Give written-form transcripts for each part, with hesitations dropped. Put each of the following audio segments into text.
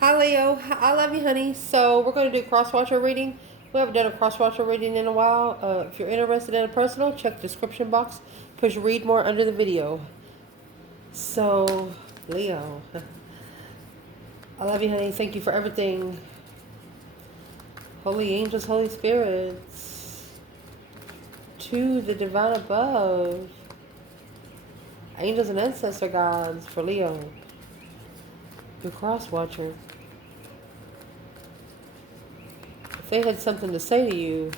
Hi Leo, I love you, honey. So we're going to do cross-watcher reading. We haven't done a cross-watcher reading in a while. If you're interested in a personal, check the description box. Push read more under the video. So, Leo, I love you, honey. Thank you for everything. Holy angels, Holy spirits, to the divine above, angels and ancestor gods for Leo, your cross-watcher. If they had something to say to you,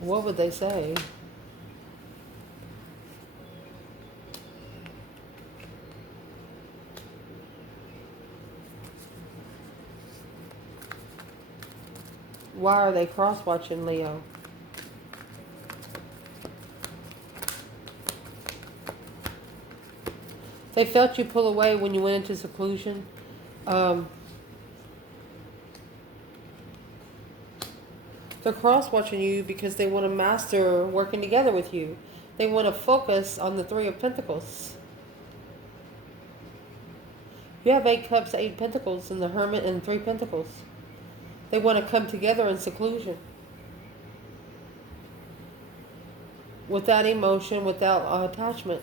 what would they say? Why are they cross-watching, Leo? They felt you pull away when you went into seclusion. They're cross-watching you because they want to master working together with you. They want to focus on the Three of Pentacles. You have 8 cups, 8 pentacles, and the Hermit and 3 pentacles. They want to come together in seclusion. Without emotion, without attachment.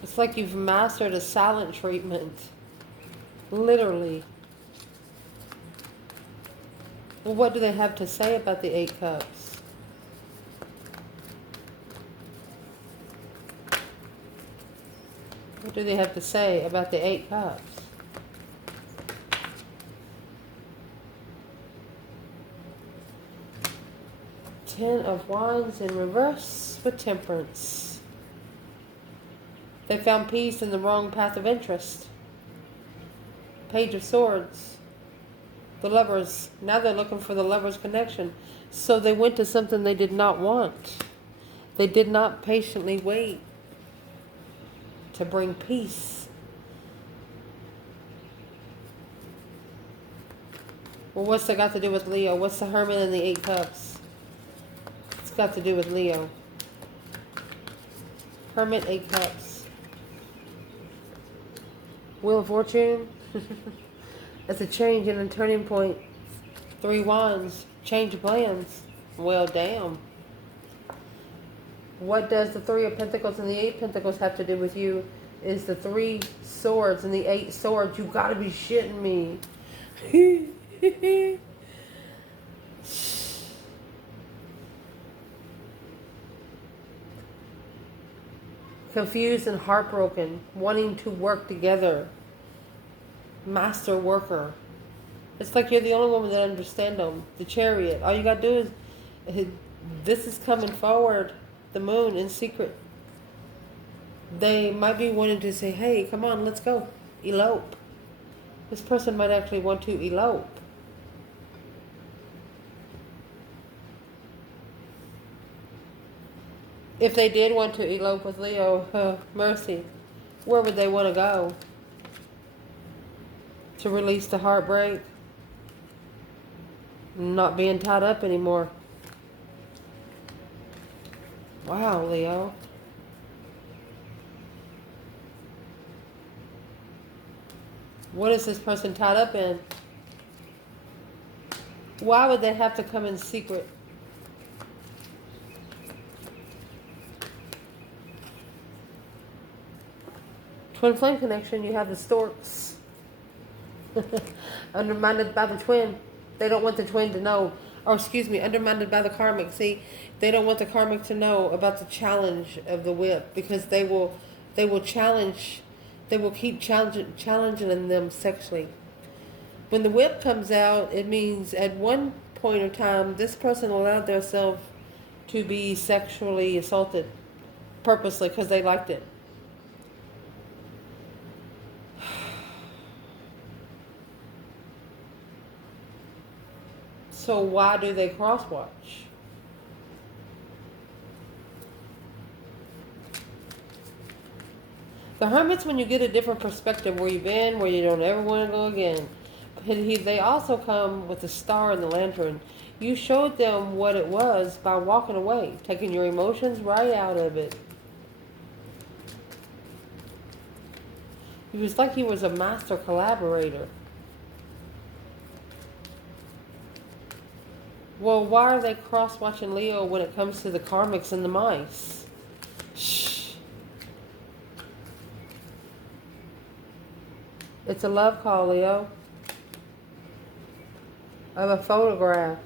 It's like you've mastered a silent treatment. Literally. Well, what do they have to say about the 8 cups? What do they have to say about the 8 cups? Ten of Wands in reverse with Temperance. They found peace in the wrong path of interest. Page of Swords. The Lovers. Now they're looking for the Lovers connection. So they went to something they did not want. They did not patiently wait to bring peace. Well, what's that got to do with Leo? What's the Hermit and the 8 cups? It's got to do with Leo. Hermit, 8 cups. Wheel of Fortune. It's a change and a turning point. 3 Wands. Change of plans. Well, damn. What does the 3 of Pentacles and the 8 Pentacles have to do with you? Is the 3 swords and the 8 swords. You gotta be shitting me. Confused and heartbroken. Wanting to work together. Master worker. It's like you're the only woman that understands them. The Chariot. All you gotta do is, this is coming forward. The Moon in secret. They might be wanting to say, hey, come on, let's go. Elope. This person might actually want to elope. If they did want to elope with Leo, mercy, where would they want to go? To release the heartbreak? Not being tied up anymore. Wow, Leo. What is this person tied up in? Why would they have to come in secret? Twin flame connection, you have the storks. Undermined by the twin. They don't want the twin to know. Or excuse me, undermined by the karmic. See, they don't want the karmic to know about the challenge of the whip, because they will challenge, they will keep challenging them sexually. When the whip comes out, it means at one point in time, this person allowed themselves to be sexually assaulted purposely because they liked it. So why do they cross-watch? The Hermit's when you get a different perspective, where you've been, where you don't ever want to go again. They also come with the star and the lantern. You showed them what it was by walking away, taking your emotions right out of it. He was like he was a master collaborator. Well, why are they cross-watching Leo when it comes to the karmics and the mice? Shh. It's a love call, Leo. Of a photograph.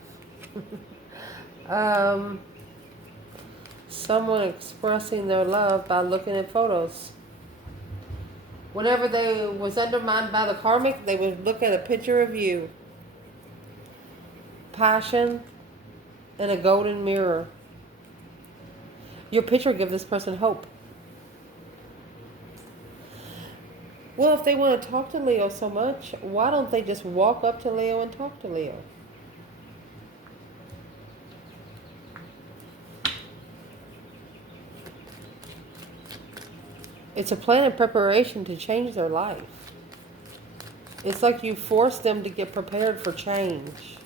Someone expressing their love by looking at photos. Whenever they was undermined by the karmic, they would look at a picture of you. Passion and a golden mirror. Your picture gives this person hope. Well, if they want to talk to Leo so much, why don't they just walk up to Leo and talk to Leo? It's a plan and preparation to change their life. It's like you force them to get prepared for change.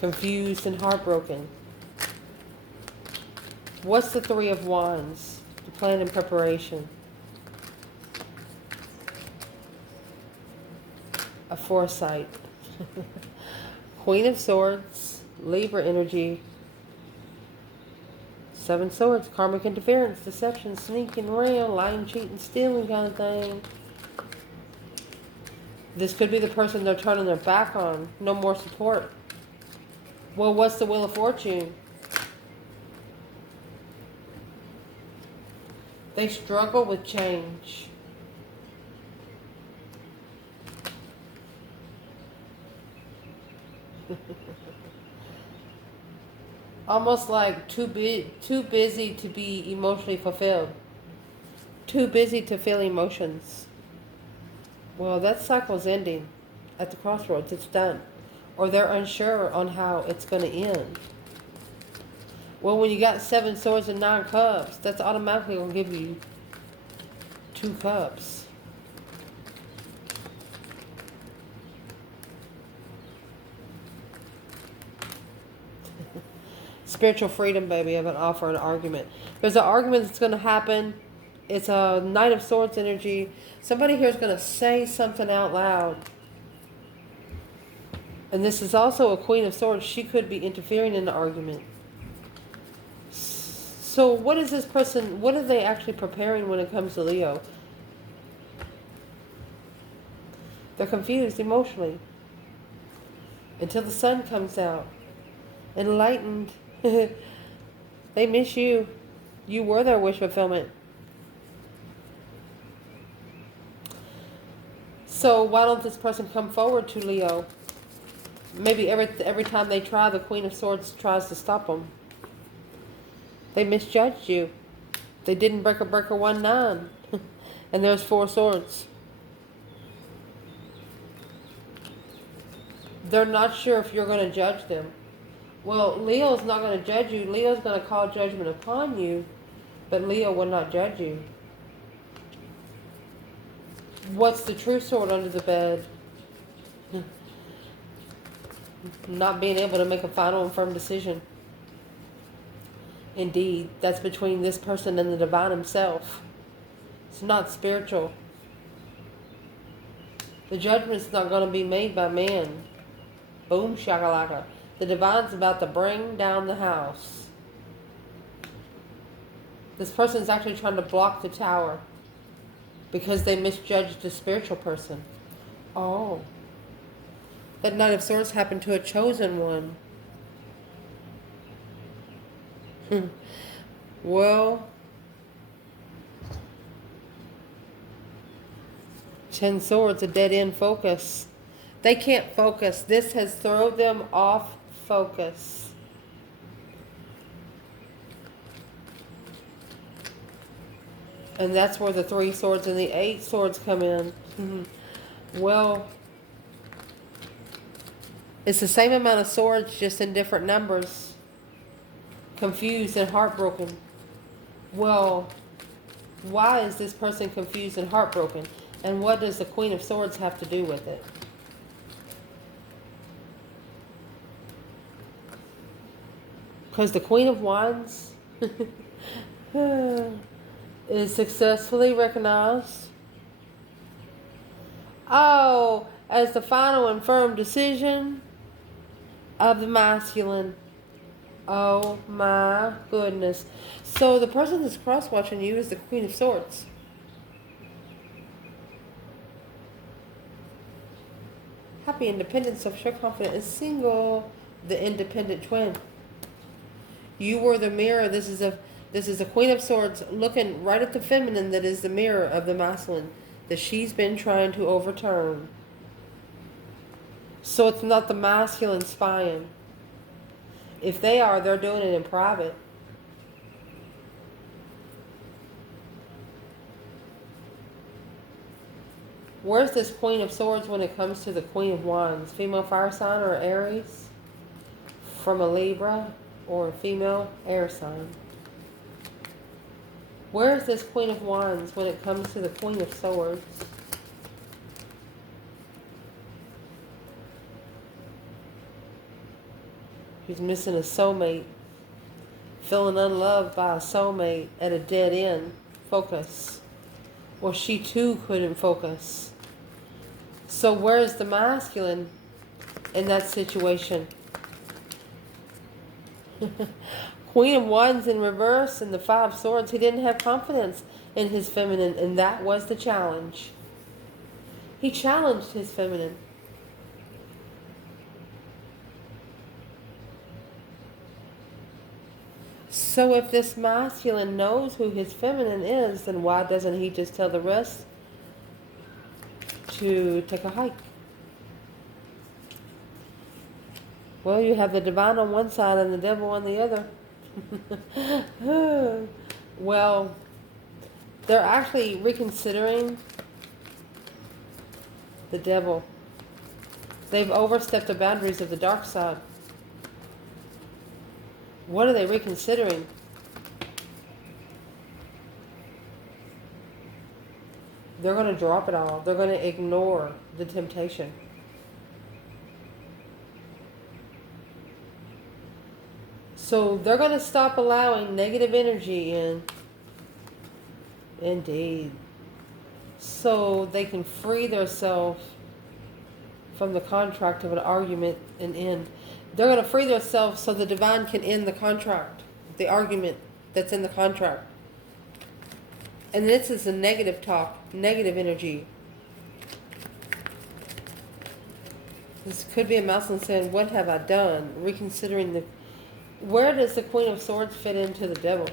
Confused and heartbroken. What's the Three of Wands? The plan and preparation. A foresight. Queen of Swords, Libra energy. Seven Swords, karmic interference, deception, sneaking around, lying, cheating, stealing kind of thing. This could be the person they're turning their back on. No more support. Well, what's the Wheel of Fortune? They struggle with change. Almost like too busy to be emotionally fulfilled. Too busy to feel emotions. Well, that cycle's ending at the crossroads. It's done. Or they're unsure on how it's going to end. Well, when you got 7 Swords and 9 Cups, that's automatically going to give you 2 cups. Spiritual freedom, baby, of an offer, an argument. There's an argument that's going to happen. It's a Knight of Swords energy. Somebody here is going to say something out loud. And this is also a Queen of Swords. She could be interfering in the argument. So what is this person, what are they actually preparing when it comes to Leo? They're confused emotionally. Until the sun comes out. Enlightened. They miss you. You were their wish fulfillment. So why don't this person come forward to Leo? Maybe every time they try, the Queen of Swords tries to stop them. They misjudged you. They didn't break a 1-9. And there's 4 swords. They're not sure if you're going to judge them. Well, Leo's not going to judge you. Leo's going to call judgment upon you. But Leo will not judge you. What's the true sword under the bed? Not being able to make a final and firm decision. Indeed, that's between this person and the divine himself. It's not spiritual. The judgment's not going to be made by man. Boom shakalaka. The divine's about to bring down the house. This person's actually trying to block the tower because they misjudged the spiritual person. Oh. That Knight of Swords happened to a chosen one. Well, 10 Swords, a dead end focus. They can't focus. This has thrown them off focus. And that's where the 3 Swords and the 8 Swords come in. Well, it's the same amount of swords, just in different numbers. Confused and heartbroken. Well, why is this person confused and heartbroken? And what does the Queen of Swords have to do with it? Because the Queen of Wands is successfully recognized, as the final and firm decision of the masculine. Oh my goodness. So the person that's cross-watching you is the Queen of Swords. Happy independent, self-sure, confident, and single. The independent twin. You were the mirror. This is a Queen of Swords looking right at the feminine that is the mirror of the masculine that she's been trying to overturn. So it's not the masculine spying. If they are, they're doing it in private. Where's this Queen of Swords when it comes to the Queen of Wands? Female fire sign or Aries? From a Libra or a female air sign? Where is this Queen of Wands when it comes to the Queen of Swords? She's missing a soulmate. Feeling unloved by a soulmate at a dead end. Focus. Well, she too couldn't focus. So where's the masculine in that situation? Queen of Wands in reverse and the Five of Swords. He didn't have confidence in his feminine, and that was the challenge. He challenged his feminine. So if this masculine knows who his feminine is, then why doesn't he just tell the rest to take a hike? Well, you have the divine on one side and the devil on the other. Well, they're actually reconsidering the devil. They've overstepped the boundaries of the dark side. What are they reconsidering? They're going to drop it all. They're going to ignore the temptation. So they're going to stop allowing negative energy in. Indeed. So they can free themselves from the contract of an argument and end. They're going to free themselves so the divine can end the contract, the argument that's in the contract. And this is a negative talk, negative energy. This could be a masculine saying, what have I done? Reconsidering the... Where does the Queen of Swords fit into the devil?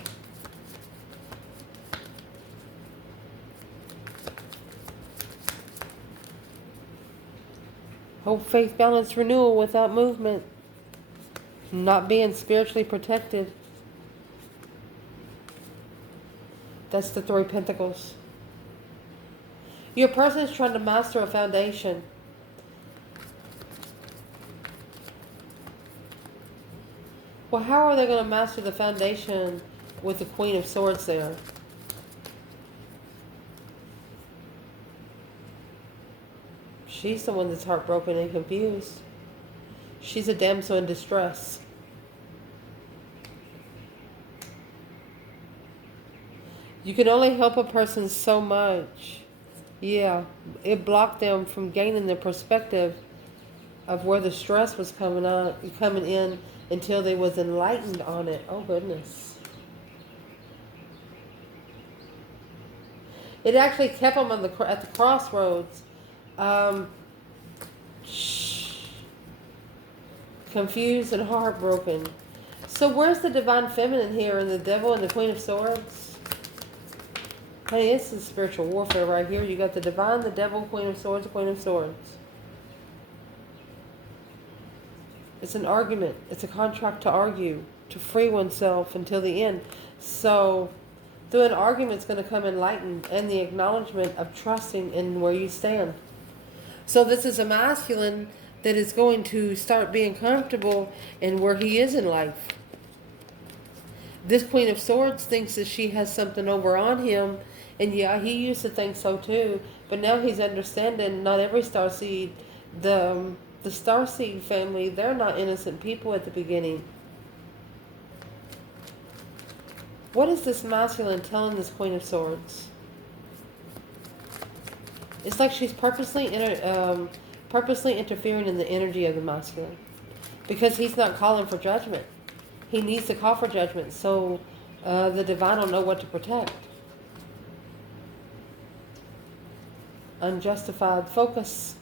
Hope, faith, balance, renewal without movement. Not being spiritually protected. That's the Three of Pentacles. Your person is trying to master a foundation. Well, how are they going to master the foundation with the Queen of Swords there? She's the one that's heartbroken and confused. She's a damsel in distress. You can only help a person so much. Yeah, it blocked them from gaining the perspective of where the stress was coming in until they was enlightened on it. Oh, goodness. It actually kept them at the crossroads. Confused and heartbroken. So where's the divine feminine here in the devil and the Queen of Swords? Honey, this is spiritual warfare right here. You got the divine, the devil, Queen of Swords, Queen of Swords. It's an argument. It's a contract to argue, to free oneself until the end. So through an argument, it's going to come enlightened and the acknowledgement of trusting in where you stand. So this is a masculine that is going to start being comfortable in where he is in life. This Queen of Swords thinks that she has something over on him. And yeah, he used to think so too. But now he's understanding not every starseed, the starseed family, they're not innocent people at the beginning. What is this masculine telling this Queen of Swords? It's like she's purposely interfering in the energy of the masculine. Because he's not calling for judgment. He needs to call for judgment so the divine will know what to protect. Unjustified focus.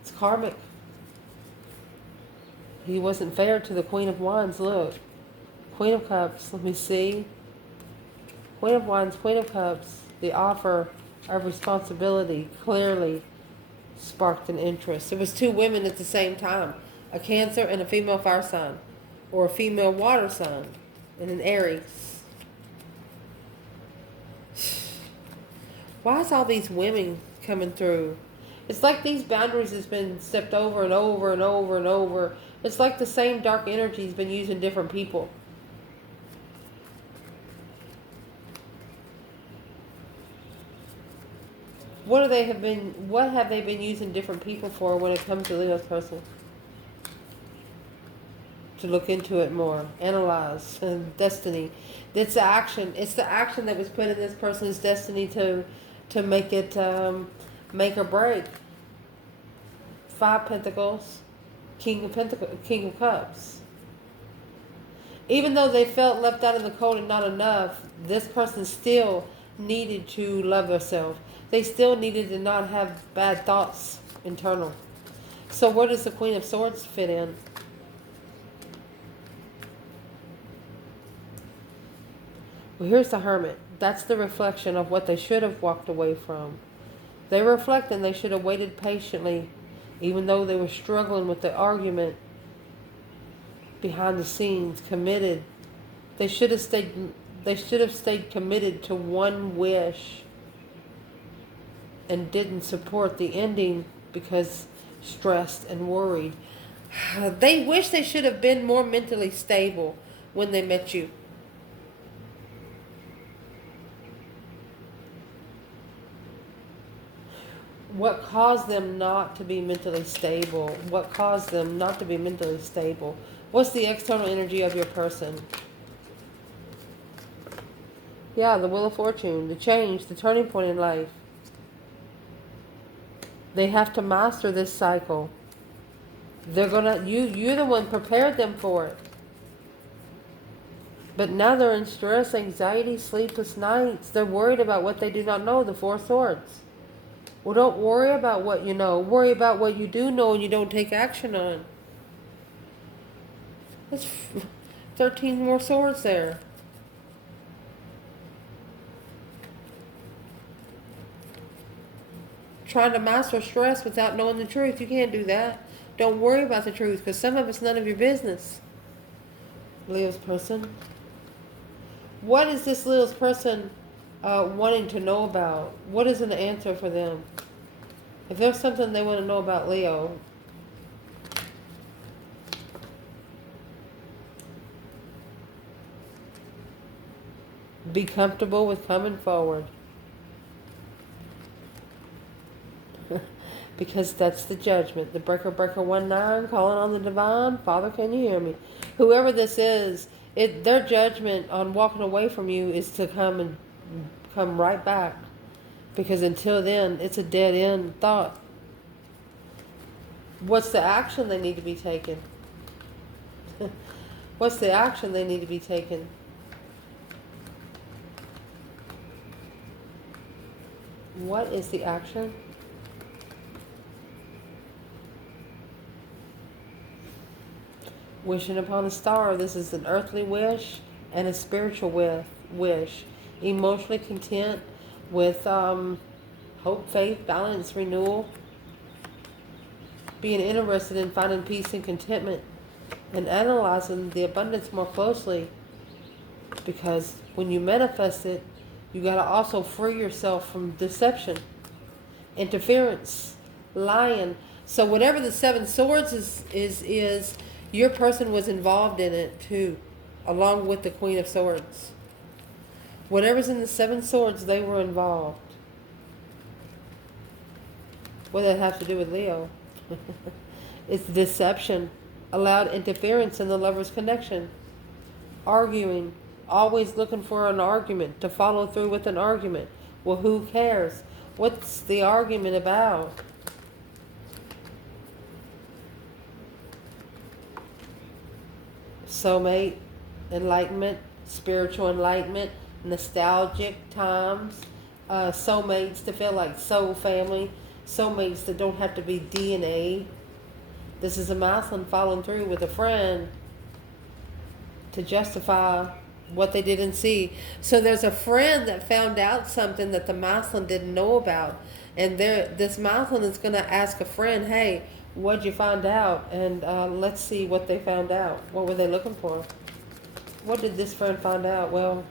It's karmic. He wasn't fair to the Queen of Wands. Look. Queen of Cups. Let me see. Queen of Wands, Queen of Cups. The offer of responsibility clearly sparked an interest. It was two women at the same time. A Cancer and a female fire sign. Or a female water sign. And an Aries. Why is all these women coming through? It's like these boundaries has been stepped over and over and over and over. It's like the same dark energy has been using different people. What have they been using different people for when it comes to Leo's person? To look into it more, analyze, destiny. It's the action. It's the action that was put in this person's destiny to make it make or break. 5 Pentacles, King of Cups. Even though they felt left out in the cold and not enough, this person still needed to love themselves. They still needed to not have bad thoughts internal. So where does the Queen of Swords fit in? Well, here's the Hermit. That's the reflection of what they should have walked away from. They reflect and they should have waited patiently, even though they were struggling with the argument behind the scenes, committed. They should have stayed committed to one wish and didn't support the ending because stressed and worried. They wish they should have been more mentally stable when they met you. What caused them not to be mentally stable? What caused them not to be mentally stable? What's the external energy of your person? Yeah, the Wheel of Fortune, the change, the turning point in life. They have to master this cycle. You're the one prepared them for it. But now they're in stress, anxiety, sleepless nights. They're worried about what they do not know, the 4 Swords. Well, don't worry about what you know. Worry about what you do know and you don't take action on. That's 13 more swords there. Trying to master stress without knowing the truth. You can't do that. Don't worry about the truth because some of it's none of your business. Leo's person. What is this Leo's person wanting to know about? What is an answer for them? If there's something they want to know about Leo, be comfortable with coming forward. Because that's the judgment. The breaker 19 calling on the divine. Father, can you hear me? Whoever this is, their judgment on walking away from you is to come right back. Because until then, it's a dead end thought. What's the action they need to be taken? What's the action they need to be taken? What is the action? Wishing upon a star. This is an earthly wish and a spiritual wish. Emotionally content with hope, faith, balance, renewal. Being interested in finding peace and contentment and analyzing the abundance more closely. Because when you manifest it, you got to also free yourself from deception, interference, lying. So whatever the 7 Swords is your person was involved in it too, along with the Queen of Swords. Whatever's in the 7 Swords, they were involved. What does that have to do with Leo? It's deception, allowed interference in the lover's connection, arguing, always looking for an argument, to follow through with an argument. Well, who cares? What's the argument about? Soulmate, enlightenment, spiritual enlightenment, nostalgic times, soulmates to feel like soul family, soulmates that don't have to be DNA. This is a masculine following through with a friend to justify what they didn't see. So there's a friend that found out something that the masculine didn't know about. And this masculine is going to ask a friend, hey, what'd you find out? And let's see what they found out. What were they looking for? What did this friend find out? Well,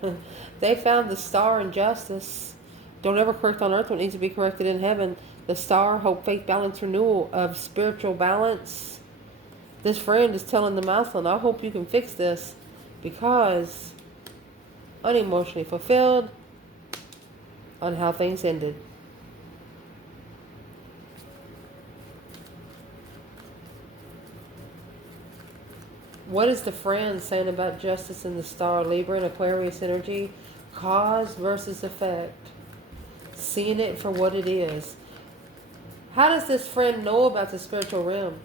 they found the star in justice. Don't ever correct on earth what needs to be corrected in heaven. The star, hope, faith, balance, renewal of spiritual balance. This friend is telling the masculine, I hope you can fix this, because unemotionally fulfilled on how things ended. What is the friend saying about justice in the star? Libra and Aquarius energy. Cause versus effect. Seeing it for what it is. How does this friend know about the spiritual realm?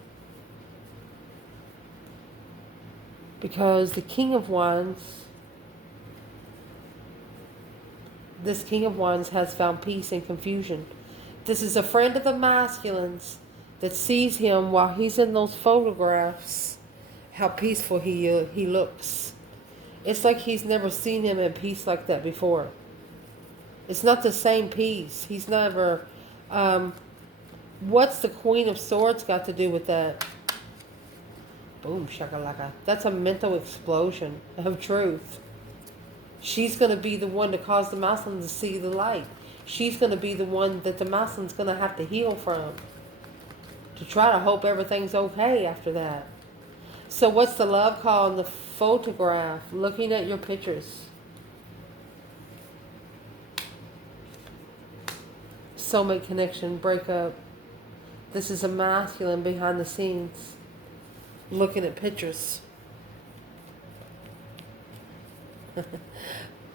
Because the King of Wands, this King of Wands has found peace in confusion. This is a friend of the masculines that sees him while he's in those photographs, how peaceful he looks. It's like he's never seen him in peace like that before. It's not the same peace. He's never... what's the Queen of Swords got to do with that? Boom, shakalaka. That's a mental explosion of truth. She's going to be the one to cause the masculine to see the light. She's going to be the one that the masculine's going to have to heal from, to try to hope everything's okay after that. So what's the love call in the photograph? Looking at your pictures. Soulmate connection, breakup. This is a masculine behind the scenes, looking at pictures.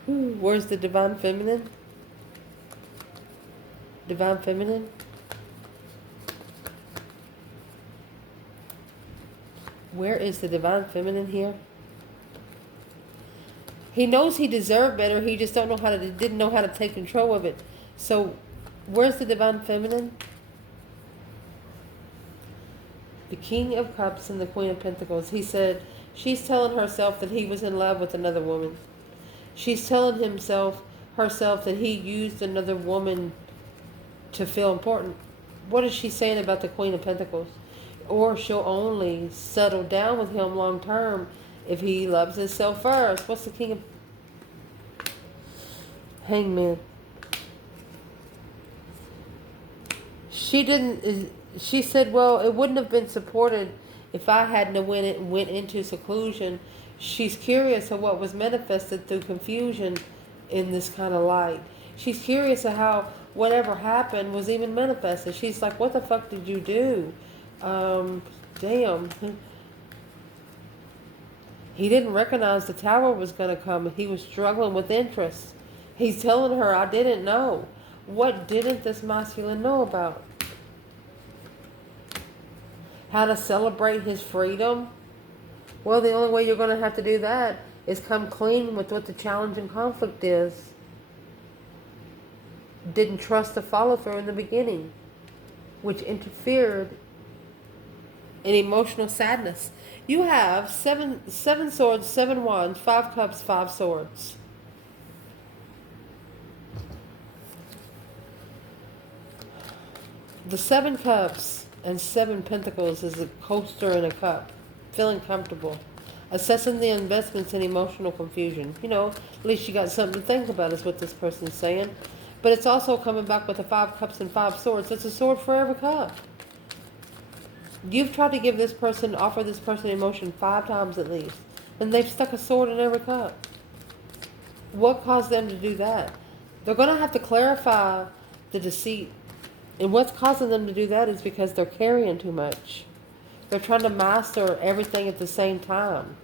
Where's the divine feminine? Divine feminine? Where is the divine feminine here? He knows he deserved better. He just didn't know how to take control of it. So, where's the divine feminine? The King of Cups and the Queen of Pentacles. He said, she's telling herself that he was in love with another woman. She's telling herself that he used another woman to feel important. What is she saying about the Queen of Pentacles? Or she'll only settle down with him long term if he loves himself first. What's the King of... Hangman. She said, well, it wouldn't have been supported if I hadn't went into seclusion. She's curious of what was manifested through confusion in this kind of light. She's curious of how whatever happened was even manifested. She's like, what the fuck did you do? Damn. He didn't recognize the tower was going to come. He was struggling with interest. He's telling her, I didn't know. What didn't this masculine know about? How to celebrate his freedom? Well, the only way you're going to have to do that is come clean with what the challenge and conflict is. Didn't trust the follow through in the beginning, which interfered in emotional sadness. You have seven swords, 7 wands, 5 cups, 5 swords. The 7 cups and 7 pentacles is a coaster and a cup. Feeling comfortable. Assessing the investments in emotional confusion. You know, at least you got something to think about is what this person's saying. But it's also coming back with the 5 cups and 5 swords. It's a sword for every cup. You've tried to give this person, offer this person emotion 5 times at least. And they've stuck a sword in every cup. What caused them to do that? They're going to have to clarify the deceit. And what's causing them to do that is because they're carrying too much. They're trying to master everything at the same time.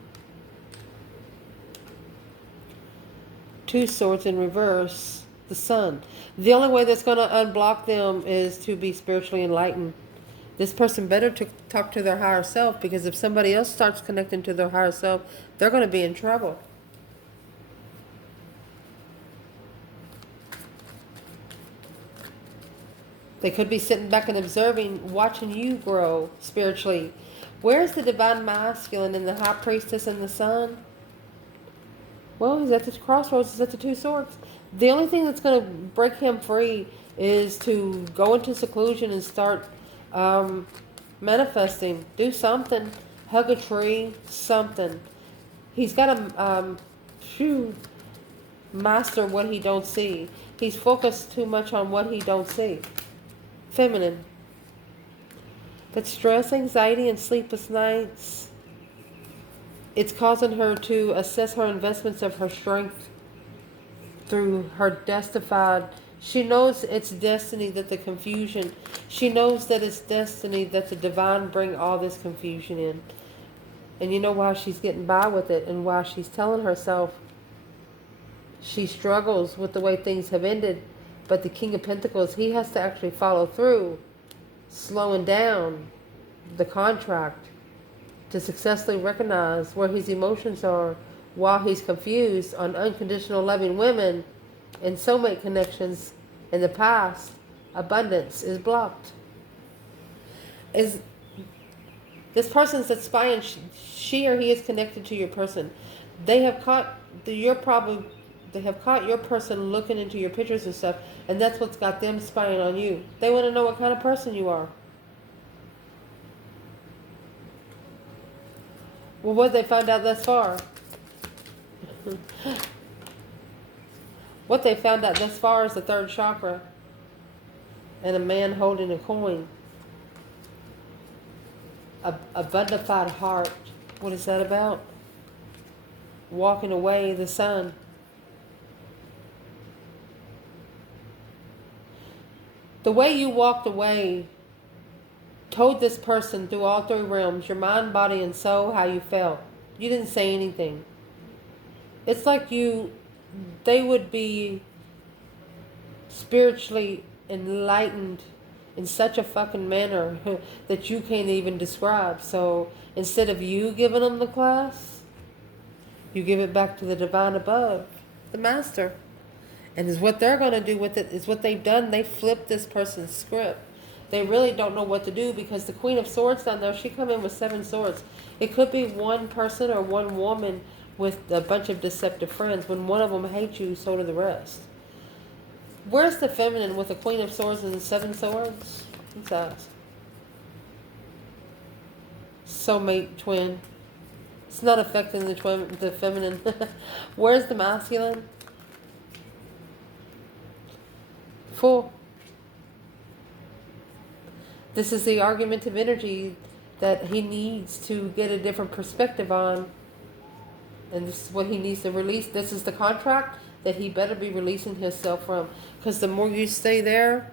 Two swords in reverse, the sun. The only way that's going to unblock them is to be spiritually enlightened. This person better to talk to their higher self, because if somebody else starts connecting to their higher self, they're going to be in trouble. They could be sitting back and observing, watching you grow spiritually. Where's the divine masculine in the high priestess and the sun? Well, he's at the crossroads. He's at the two swords. The only thing that's going to break him free is to go into seclusion and start manifesting. Do something. Hug a tree. Something. He's got to master what he don't see. He's focused too much on what he don't see. Feminine. But stress, anxiety, and sleepless nights, it's causing her to assess her investments of her strength through her destified. She knows it's destiny that the confusion, she knows that it's destiny that the divine bring all this confusion in. And you know why she's getting by with it, and why she's telling herself she struggles with the way things have ended. But the King of Pentacles, he has to actually follow through, slowing down the contract to successfully recognize where his emotions are while he's confused on unconditional loving women and soulmate connections in the past. Abundance is blocked. Is this person's that's spying, she or he is connected to your person. They have caught your person looking into your pictures and stuff, and that's what's got them spying on you. They want to know what kind of person you are. Well, what they found out thus far? What they found out thus far is the third chakra and a man holding a coin. A bundified heart. What is that about? Walking away, the sun. The way you walked away told this person through all three realms, your mind, body, and soul, how you felt. You didn't say anything. It's like they would be spiritually enlightened in such a fucking manner that you can't even describe. So instead of you giving them the class, you give it back to the divine above, the master. And is what they're going to do with it is what they've done. They flipped this person's script. They really don't know what to do, because the Queen of Swords down there, she come in with 7 swords. It could be one person or one woman with a bunch of deceptive friends. When one of them hates you, so do the rest. Where's the feminine with the Queen of Swords and the 7 swords? What's that? Soulmate twin. It's not affecting the feminine. Where's the masculine? Full. This is the argumentative energy that he needs to get a different perspective on. And this is what he needs to release. This is the contract that he better be releasing himself from. Because the more you stay there,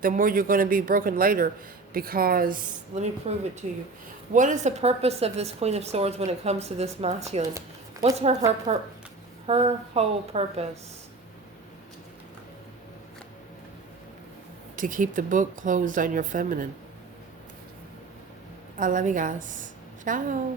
the more you're going to be broken later. Because, let me prove it to you. What is the purpose of this Queen of Swords when it comes to this masculine? What's her whole purpose? To keep the book closed on your feminine. I love you guys. Ciao.